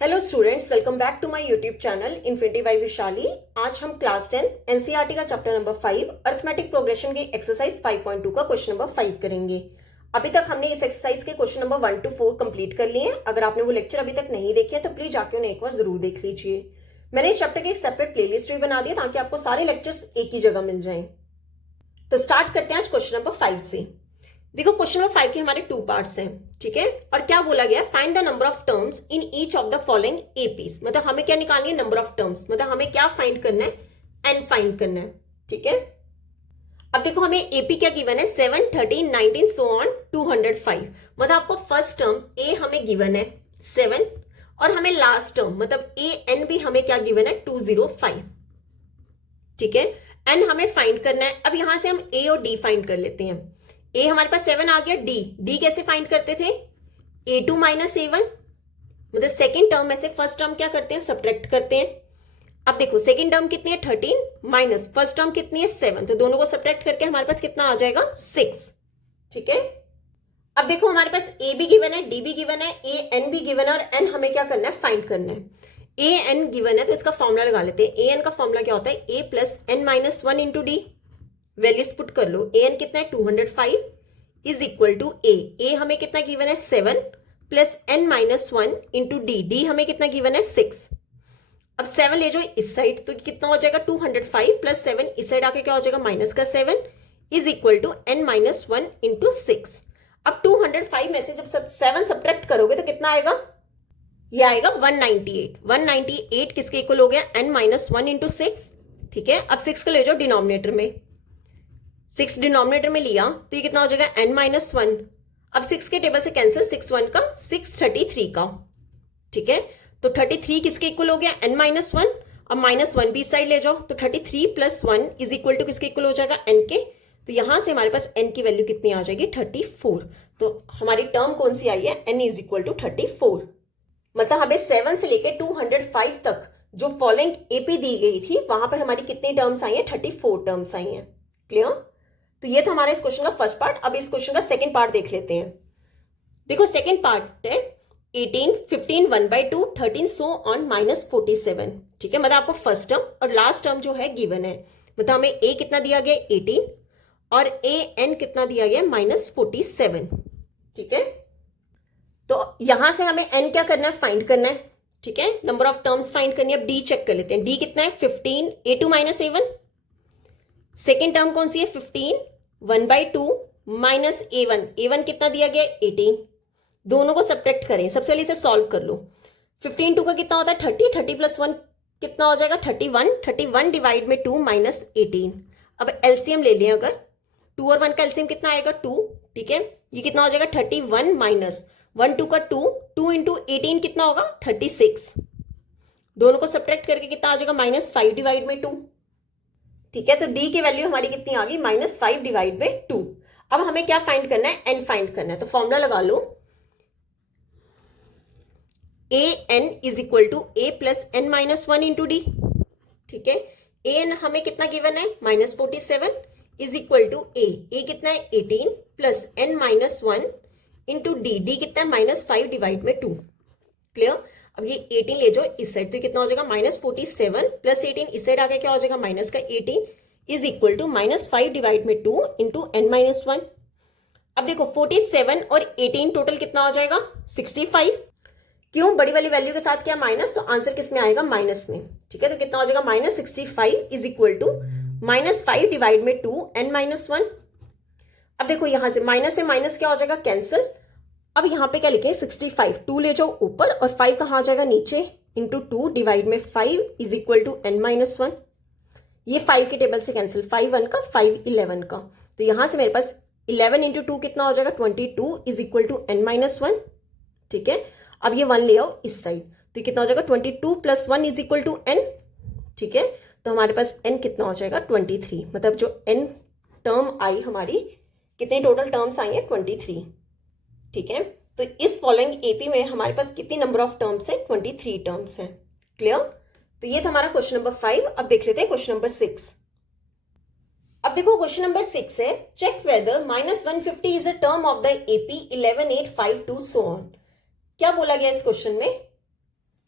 Hello students, welcome back to my YouTube channel Infinity by Vishali. आज हम class 10 NCERT का chapter number 5 arithmetic progression के exercise 5.2 का question number 5 करेंगे। अभी तक हमने इस एक्सरसाइज के क्वेश्चन नंबर 1 to 4 कंप्लीट कर लिए हैं। अगर आपने वो लेक्चर अभी तक नहीं देखे तो प्लीज जाके उन्हें एक बार जरूर देख लीजिए। मैंने इस चैप्टर की एक सेपरेट प्लेलिस्ट भी बना दी ताकि आपको सारे लेक्चर्स एक ही जगह मिल जाए। तो स्टार्ट करते हैं आज क्वेश्चन नंबर 5 से। देखो क्वेश्चन नंबर 5 के हमारे 2 पार्ट्स हैं, ठीक है। और क्या बोला गया, find the number of terms in each of the following APs. मतलब हमें क्या निकालनी है, नंबर ऑफ टर्म्स। मतलब हमें क्या फाइंड करना है, एन फाइंड करना है, ठीक है। अब देखो हमें एपी क्या गिवन है, 7, 13, 19 सो ऑन 205। मतलब आपको फर्स्ट टर्म ए हमें गिवन है 7 और हमें लास्ट टर्म मतलब ए एन भी हमें क्या गिवन है 205, ठीक है। एन हमें फाइंड करना है। अब यहां से हम ए और डी फाइंड कर लेते हैं। ए हमारे पास 7 आ गया, डी कैसे फाइंड करते थे, A2 माइनस A1। मतलब सेकेंड टर्म में से फर्स्ट टर्म क्या करते हैं, सब्ट्रैक्ट करते हैं। अब देखो सेकेंड टर्म कितनी है 13 माइनस फर्स्ट टर्म कितनी है 7, तो दोनों को सब्ट्रैक्ट करके हमारे पास कितना आ जाएगा 6, ठीक है। अब देखो हमारे पास ए भी गिवन है, डी भी गिवन है, ए एन भी गिवन है और एन हमें क्या करना है, फाइंड करना है। ए एन गिवन है तो इसका फॉर्मूला लगा लेते हैं। ए एन का फॉर्मूला क्या होता है, a plus n minus 1 into d. Values put कर लो। ए एन कितना है 205 इज इक्वल टू ए हमें कितना गिवन है 7 plus n minus 1 into D हमें कितना गिवन है 6। अब 7 ले जाओ इस साइड तो कितना हो जाएगा 205 प्लस 7 इस साइड आके क्या हो जाएगा माइनस का 7 is equal to n minus 1 into 6। अब 205 में से जब सब 7 सब्ट्रैक्ट करोगे तो कितना आएगा, ये आएगा 198। 198 किसके इक्वल हो गया, एन माइनस 1 इंटू 6, ठीक है। अब 6 को ले जाओ डिनोमिनेटर में, 6 डिनोमिनेटर में लिया तो ये कितना हो जाएगा n माइनस 1। अब 6 के टेबल से कैंसिल, 6 1 का 633 का, ठीक है। तो 33 किसके इक्वल हो गया, n माइनस 1। अब माइनस 1 भी इस साइड ले जाओ तो 33 प्लस 1 इज इक्वल टू किसके इक्वल हो जाएगा n के। तो यहां से हमारे पास n की वैल्यू कितनी आ जाएगी 34। तो हमारी टर्म कौन सी आई है, n इज इक्वल टू 34। मतलब हमें 7 से लेकर 205 तक जो फॉलोइंग एपी दी गई थी वहां पर हमारी कितनी टर्म्स आई है, 34 टर्म्स आई है। क्लियर। तो ये था हमारा इस क्वेश्चन का फर्स्ट पार्ट। अब इस क्वेश्चन का सेकंड पार्ट देख लेते हैं। देखो सेकंड पार्ट है 18, 15, 1/2, 13 सो ऑन माइनस 47, ठीक है। मतलब आपको फर्स्ट टर्म और लास्ट टर्म जो है गिवन है। मतलब हमें ए कितना दिया गया 18 और ए एन कितना दिया गया माइनस 47, ठीक है। तो यहां से हमें एन क्या करना है, फाइंड करना है, ठीक है। नंबर ऑफ टर्म्स फाइंड करनी है। अब डी चेक कर लेते हैं। डी कितना है 15, A2 minus A1। Second term कौन सी है 15, 1/2 माइनस A1 कितना दिया गया 18। दोनों को सब्ट्रैक्ट करें, सबसे पहले इसे सॉल्व कर लो। 15 2 का कितना होता है 30, 30 प्लस 1 कितना हो जाएगा 31, 31 डिवाइड में 2 माइनस 18। अब एलसीएम ले लें, अगर 2 और 1 का एलसीएम कितना आएगा 2, ठीक है। ये कितना हो जाएगा 31 माइनस 1 2 का 2, 2 इंटू 18 कितना होगा 36। दोनों को सब्ट्रैक्ट करके कितना आ जाएगा माइनस 5 डिवाइड में 2, ठीक है। तो डी की वैल्यू हमारी कितनी आ गई माइनस 5 डिवाइड बाई 2। अब हमें क्या फाइंड करना है, एन फाइंड करना है। तो फॉर्मूला लगा लो, a n is equal to a plus n minus 1 into d, ठीक है। ए एन हमें कितना गिवन है minus 47 is equal to a कितना है 18 plus n minus 1 into D कितना है माइनस 5 डिवाइड में 2। क्लियर। अब ये 18 ले जाओ इस साइड तो कितना हो जाएगा माइनस 47 प्लस 18 इस साइड आके क्या हो जाएगा माइनस का 18 is equal to minus 5 divide में 2 इंटू एन माइनस 1। अब देखो 47 और 18 टोटल कितना हो जाएगा 65। क्यों, बड़ी वाली वैल्यू के साथ क्या माइनस, तो आंसर किस में आएगा माइनस में, ठीक है। तो कितना हो जाएगा minus 65 is equal to minus 5 divide में 2 एन माइनस 1। अब देखो यहां से माइनस क्या हो जाएगा कैंसिल। अब यहां पे क्या लिखे 65, 2 ले जाओ ऊपर और 5 कहां आ जाएगा नीचे, इंटू 2 डिवाइड में 5 is equal to n minus 1। ये 5 के टेबल से कैंसिल, 5 1 का 5 11 का, तो यहां से मेरे पास 11 इंटू 2 कितना हो जाएगा 22 is equal to n minus 1, ठीक है। अब ये 1 ले आओ इस साइड तो कितना हो जाएगा 22 plus 1 is equal to n, ठीक है। तो हमारे पास एन कितना हो जाएगा 23। मतलब जो एन टर्म आई हमारी, कितने टोटल टर्म्स आई है 23, ठीक है। तो इस फॉलोइंग एपी में हमारे पास कितनी नंबर ऑफ टर्म्स है 23 टर्म्स है। क्लियर। तो ये था हमारा क्वेश्चन नंबर 5। अब देख लेते हैं क्वेश्चन नंबर 6। अब देखो क्वेश्चन नंबर 6 है, check whether -150 is a term of the AP 11852 so on. क्या बोला गया इस क्वेश्चन में,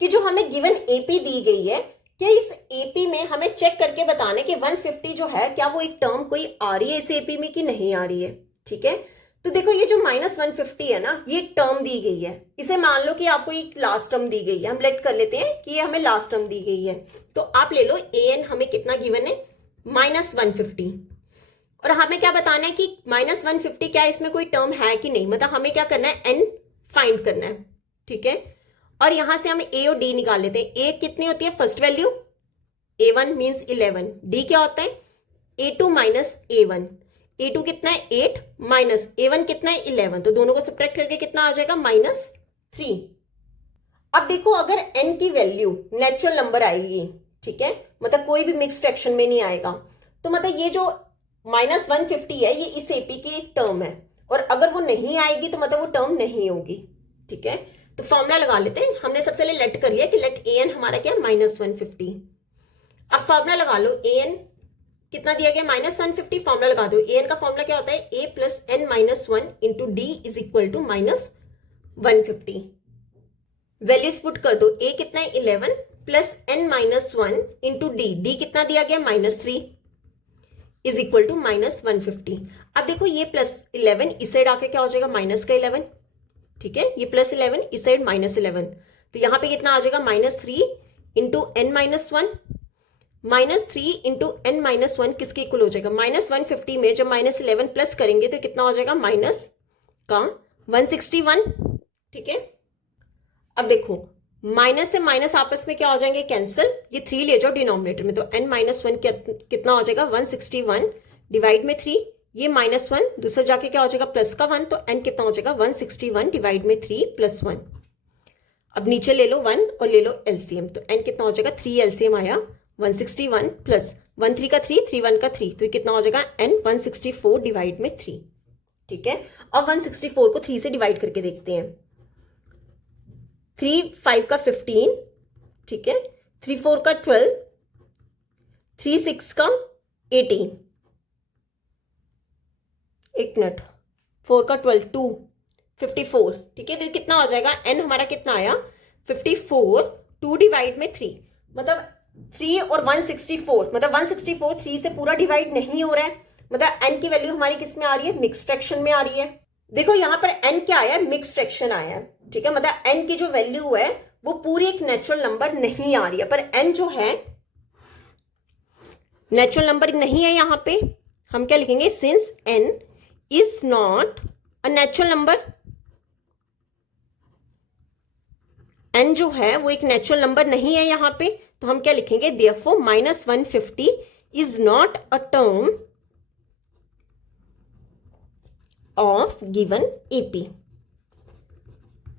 कि जो हमें गिवन एपी दी गई है, क्या इस एपी में हमें चेक करके बताना कि 150 जो है क्या वो एक टर्म कोई आ रही है इस एपी में कि नहीं आ रही है। ठीक है, तो देखो ये जो -150 है ना, ये एक टर्म दी गई है। इसे मान लो कि आपको एक लास्ट टर्म दी गई है, हम लेट कर लेते हैं कि ये हमें लास्ट टर्म दी गई है। तो आप ले लो an हमें कितना गिवन है, -150, और हमें क्या बताना है कि -150 क्या इसमें कोई टर्म है कि नहीं, मतलब हमें क्या करना है, n फाइंड करना है। ठीक है, और यहां से हम a और d निकाल लेते हैं। a कितनी होती है, first value a1 means 11, d क्या होता है a2 माइनस a1, a2 कितना है 8 माइनस a1 कितना है 11, तो दोनों को सब्ट्रैक्ट करके कितना आ जाएगा -3। अब देखो अगर n की वैल्यू नेचुरल नंबर आएगी, ठीक है, मतलब कोई भी मिक्स फ्रैक्शन में नहीं आएगा, तो मतलब ये जो -150 है ये इस एपी की एक टर्म है, और अगर वो नहीं आएगी तो मतलब वो टर्म नहीं होगी। ठीक है, तो फॉर्मूला लगा लेते हैं। हमने सबसे पहले लेट कर लिया कि लेट an हमारा क्या है, -150। अब फॉर्मूला लगा लो, an कितना दिया गया, -150, फॉर्मूला लगा दो। an का फॉर्मूला क्या होता है, a plus n minus 1 into D is equal to -150। Values put कर दो, a कितना है 11 plus n minus 1 into D कितना दिया गया -3 इज इक्वल टू -150। अब देखो ये +11 इस साइड आके क्या हो जाएगा, -11। ठीक है, ये +11 इस साइड -11, तो यहां पे कितना आ जाएगा, -3 into n minus 1, -3 into n minus 1 किसके इक्वल हो जाएगा, -150 में जब -11 प्लस करेंगे तो कितना हो जाएगा, -161। ठीक है, अब देखो माइनस से माइनस आपस में क्या हो जाएंगे, कैंसिल, ये 3 ले जाओ डिनोमिनेटर में, तो n माइनस 1 कितना हो जाएगा, 161 डिवाइड में 3, ये -1 दूसरा जाके क्या हो जाएगा, प्लस का 1, तो n कितना हो जाएगा, 161 डिवाइड में 3 प्लस 1। अब नीचे ले लो 1 और ले लो एलसीएम, तो n कितना हो जाएगा, 3 एलसीएम आया, 161 प्लस 1 3 का 3, 3 1 का 3, तो ये कितना हो जाएगा, n 164 डिवाइड में 3। ठीक है, अब 164 को 3 से डिवाइड करके देखते हैं। 3 5 का 15, ठीक है, 3 4 का 12, 3 6 का 18, एक मिनट, 4 का 12 2 54। ठीक है, तो कितना हो जाएगा, n हमारा कितना आया 54, 2 डिवाइड में 3, मतलब 3 और 164, मतलब 164 3 से पूरा डिवाइड नहीं हो रहा है, मतलब n की वैल्यू हमारी किस में आ रही है, मिक्स फ्रैक्शन में आ रही है। देखो यहां पर n क्या आया है, मिक्स फ्रैक्शन आया है। ठीक है, मतलब n की जो वैल्यू है वो पूरी एक नेचुरल नंबर नहीं आ रही है, पर n जो है नेचुरल नंबर नहीं है। यहां पे हम क्या लिखेंगे, since n is not a natural number, n जो है वो एक नेचुरल नंबर नहीं है यहां पे, तो हम क्या लिखेंगे, therefore -150 is not a term of given AP.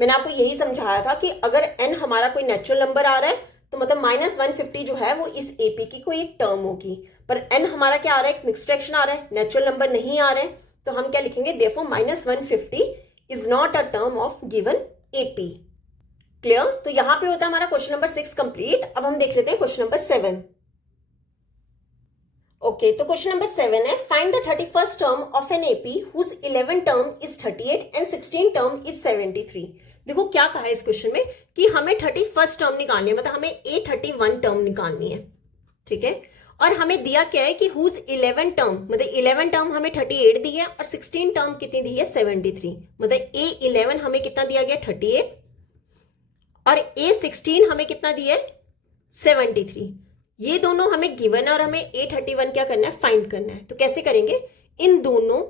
मैंने आपको यही समझाया था कि अगर n हमारा कोई नेचुरल नंबर आ रहा है तो मतलब -150 जो है वो इस एपी की कोई एक टर्म होगी, पर n हमारा क्या आ रहा है, एक मिक्स्ड फ्रैक्शन आ रहा है, नेचुरल नंबर नहीं आ रहा है, तो हम क्या लिखेंगे, therefore -150 is not a term of given AP. Clear, तो यहां पे होता है हमारा क्वेश्चन नंबर 6 कंप्लीट। अब हम देख लेते हैं क्वेश्चन नंबर 7। ओके, तो क्वेश्चन नंबर 7 है, find the 31st term of an AP whose 11 term is 38 and 16 term is 73। देखो क्या कहा है इस क्वेश्चन में कि हमें 31st टर्म निकालनी है, मतलब हमें A31 टर्म निकालनी है। ठीक है, और हमें दिया क्या है कि हुज 11 टर्म, मतलब 11 टर्म हमें 38 दी है और 16 टर्म कितनी दी है, 73, मतलब A11 हमें कितना दिया गया, 38, और A16 हमें कितना दिया है, 73। ये दोनों हमें गिवन है और हमें A31 क्या करना है, फाइंड करना है। तो कैसे करेंगे, इन दोनों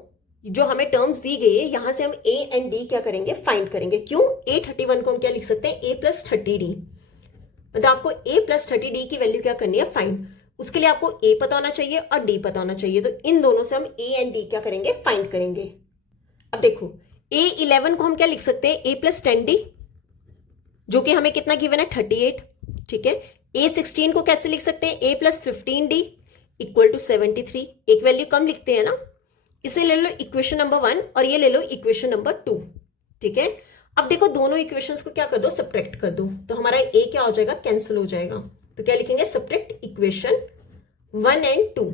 जो हमें टर्म्स दी गई है यहां से हम A एंड D क्या करेंगे, फाइंड करेंगे। क्यों, A31 को हम क्या लिख सकते हैं, A प्लस 30D, मतलब आपको A प्लस 30D की वैल्यू क्या करनी है, फाइंड। उसके लिए आपको A पता होना चाहिए और D पता होना चाहिए, तो इन दोनों से हम A एंड D क्या करेंगे, फाइंड करेंगे। अब देखो A11 को हम क्या लिख सकते हैं, A प्लस 10D, जो कि हमें कितना गिवन है, 38। ठीक है, A16 को कैसे लिख सकते हैं, A plus 15D equal to 73, एक वैल्यू कम लिखते हैं ना, इसे ले लो इक्वेशन नंबर 1 और ये ले लो इक्वेशन नंबर 2। ठीक है, अब देखो दोनों इक्वेशंस को क्या कर दो, सब्ट्रैक्ट कर दो, तो हमारा A क्या हो जाएगा, कैंसिल हो जाएगा। तो क्या लिखेंगे, subtract equation 1 and 2।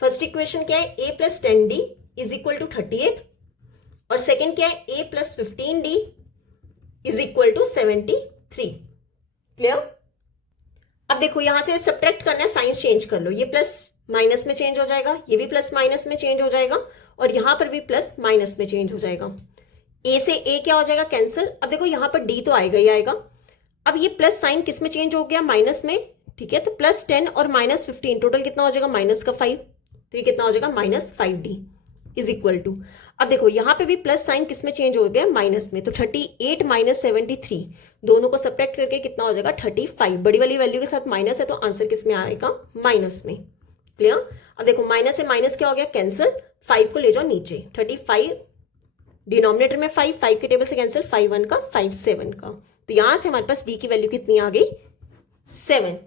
First equation क्या है, A plus 10D is equal to 38, और सेकेंड क्या है, A plus 15D is equal to 73। Clear. अब देखो यहां से सब्ट्रैक्ट करना है, साइंस चेंज कर लो, ये प्लस माइनस में चेंज हो जाएगा, ये भी प्लस माइनस में चेंज हो जाएगा और यहां पर भी प्लस माइनस में चेंज हो जाएगा। ए से ए क्या हो जाएगा, कैंसिल। अब देखो यहां पर डी तो आएगा ही आएगा। अब ये प्लस साइन किस में चेंज हो गया, माइनस में, ठीक है। तो प्लस 10 और माइनस 15 टोटल कितना हो जाएगा, माइनस का 5, तो ये कितना हो जाएगा, minus 5d is equal to. अब देखो यहां पे भी प्लस साइन किस में चेंज हो गया, माइनस में, तो 38 माइनस 73 दोनों को सब्ट्रैक्ट करके कितना हो जाएगा, 35। बड़ी वाली वैल्यू के साथ माइनस है तो आंसर किस में आएगा, माइनस में। क्लियर। अब देखो माइनस से माइनस क्या हो गया, कैंसिल, 5 को ले जाओ नीचे, 35 डिनोमिनेटर में 5 के टेबल से कैंसिल, 5 1 का 5 7 का, तो यहां से हमारे पास d की वैल्यू कितनी आ गई, 7।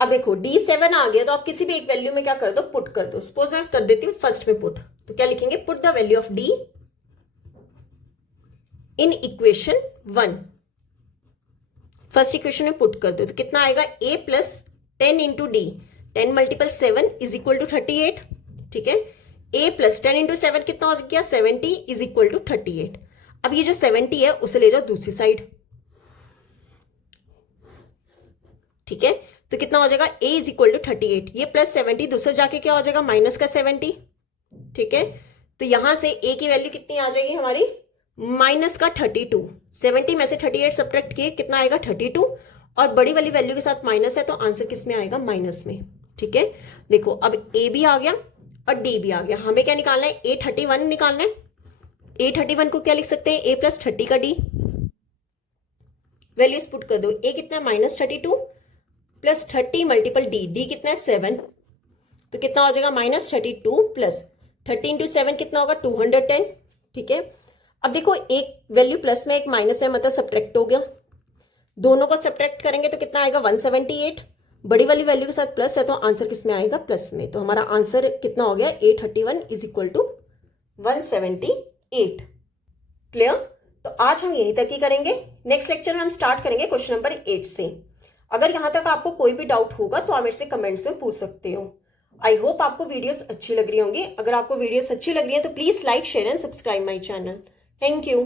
अब देखो d7 आ गया तो आप किसी भी एक वैल्यू में क्या कर दो, पुट कर दो। सपोज मैं कर देती हूँ फर्स्ट में पुट, तो क्या लिखेंगे, put the value of d in equation 1। First equation में पुट कर दो तो कितना आएगा, a plus 10 into D, 10 multiple 7 is equal to 38, ठीक है। a प्लस 10 इंटू 7 कितना हो गया, 70 इज इक्वल टू 38। अब ये जो 70 है उसे ले जाओ दूसरी साइड, ठीक है। तो कितना हो जाएगा, a इज इक्वल टू 38, ये प्लस 70 दूसरे जाके क्या हो जाएगा, माइनस का 70, ठीक है। तो यहां से a की वैल्यू कितनी आ जाएगी हमारी, माइनस का 32। 70 में से 38 सब्ट्रैक्ट किए कितना आएगा, 32, और बड़ी वाली वैल्यू के साथ माइनस है तो आंसर किस में आएगा, माइनस में, ठीक है। देखो अब a भी आ गया और d भी आ गया, हमें क्या निकालना है, a31 निकालना है। a31 को क्या लिख सकते हैं, a प्लस 30 का d, वैल्यूज पुट कर दो, a कितना है, माइनस 32 प्लस 30 मल्टीपल d कितना है, 7, तो कितना हो जाएगा, माइनस 32 प्लस 30 इंटू 7 कितना होगा, 210, ठीक है। अब देखो एक वैल्यू प्लस में एक माइनस है, मतलब सब्ट्रैक्ट हो गया, दोनों को सब्ट्रैक्ट करेंगे तो कितना आएगा, 178। बड़ी वाली वैल्यू के साथ प्लस है तो आंसर किस में आएगा, प्लस में, तो हमारा आंसर कितना हो गया, a31 is equal to 178। Clear. तो आज हम यहीं तक ही करेंगे, नेक्स्ट लेक्चर में हम स्टार्ट करेंगे क्वेश्चन नंबर 8 से। अगर यहां तक आपको कोई भी डाउट होगा तो आप मेरे से कमेंट्स में पूछ सकते हो। आई होप आपको वीडियोस अच्छी लग रही होंगी। अगर आपको वीडियोस अच्छी लग रही है तो please like share and subscribe my channel. Thank you.